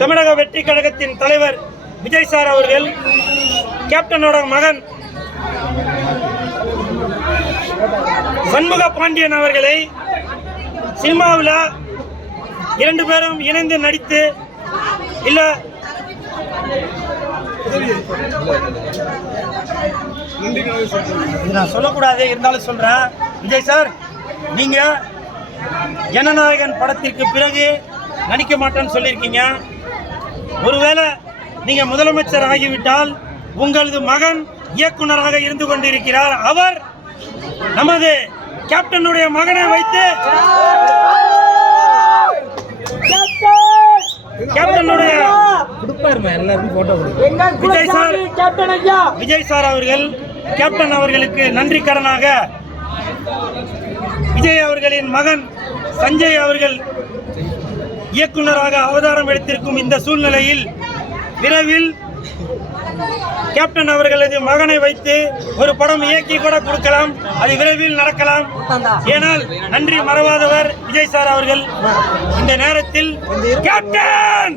தமிழக வெற்றி கழகத்தின் தலைவர் விஜய் சார் அவர்கள் கேப்டனோட மகன் சண்முக பாண்டியன் அவர்களை சினிமாவில் 2 பேரும் இணைந்து நடித்து இல்ல நான் சொல்லக்கூடாது, இருந்தாலும் சொல்றேன். விஜய் சார், நீங்க ஜனநாயகன் படத்திற்கு பிறகு நடிக்க மாட்டேன்னு சொல்லியிருக்கீங்க. ஒருவேளை நீங்க முதலமைச்சர் ஆகிவிட்டால் உங்களது மகன் இயக்குனராக இருந்து கொண்டிருக்கிறார். அவர் நமது கேப்டனுடைய மகனை வைத்து கேப்டனுடைய விஜய் சார் அவர்கள் கேப்டன் அவர்களுக்கு நன்றி கடனாக விஜய் அவர்களின் மகன் சஞ்சய் அவர்கள் இயக்குனராக அவதாரம் எடுத்திருக்கும் இந்த சூழ்நிலையில் விரைவில் கேப்டன் அவர்களது மகனை வைத்து ஒரு படம் இயக்கி கூட கொடுக்கலாம். அது விரைவில் நடக்கலாம். ஏனால் நன்றி மறவாதவர் விஜய் சார் அவர்கள். இந்த நேரத்தில் கேப்டன்